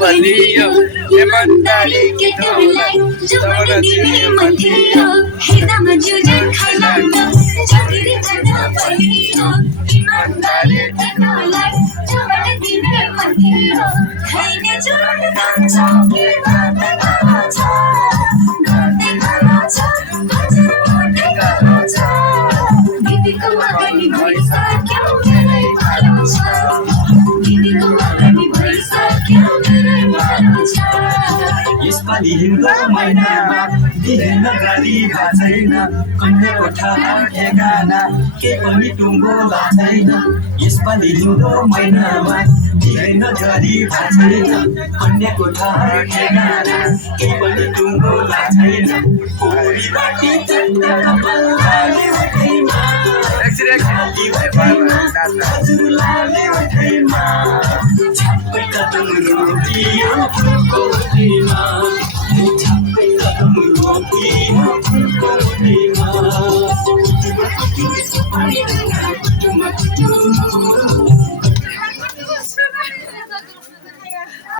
बलियो ईमानदारी केटोलाई जवान दिने मन्थियो हेर्दामा जुझन खलाउन जगिरी भन्दा बलियो ईमानदारी केटोलाई जवान दिने मन्थियो खैने जोड खान्छ के बात गर्छ गर्दै गर्छ हजुर मोटे गर्छ दिदीको मगनी भइसक्यो मेरै भालो छ दिदीको मगनी भइसक्यो मेरै भालो छ यसपालि हिउँदो महिनामा दिएन गाडी छैन कन्याको ठहर ठेगाना के पनि टुङ्गो छैन यसपालि हिउँदो महिनामा दिएन गाडी छैन कन्याको ठहर ठेगाना के पनि टुङ्गो छैन पोरी बाटी चट्टा कपाल लाले उठैमा हजुरलाले उठैमा छप्पै कदम रोकियो फुलको टीमा छप्पै कदम रोकियो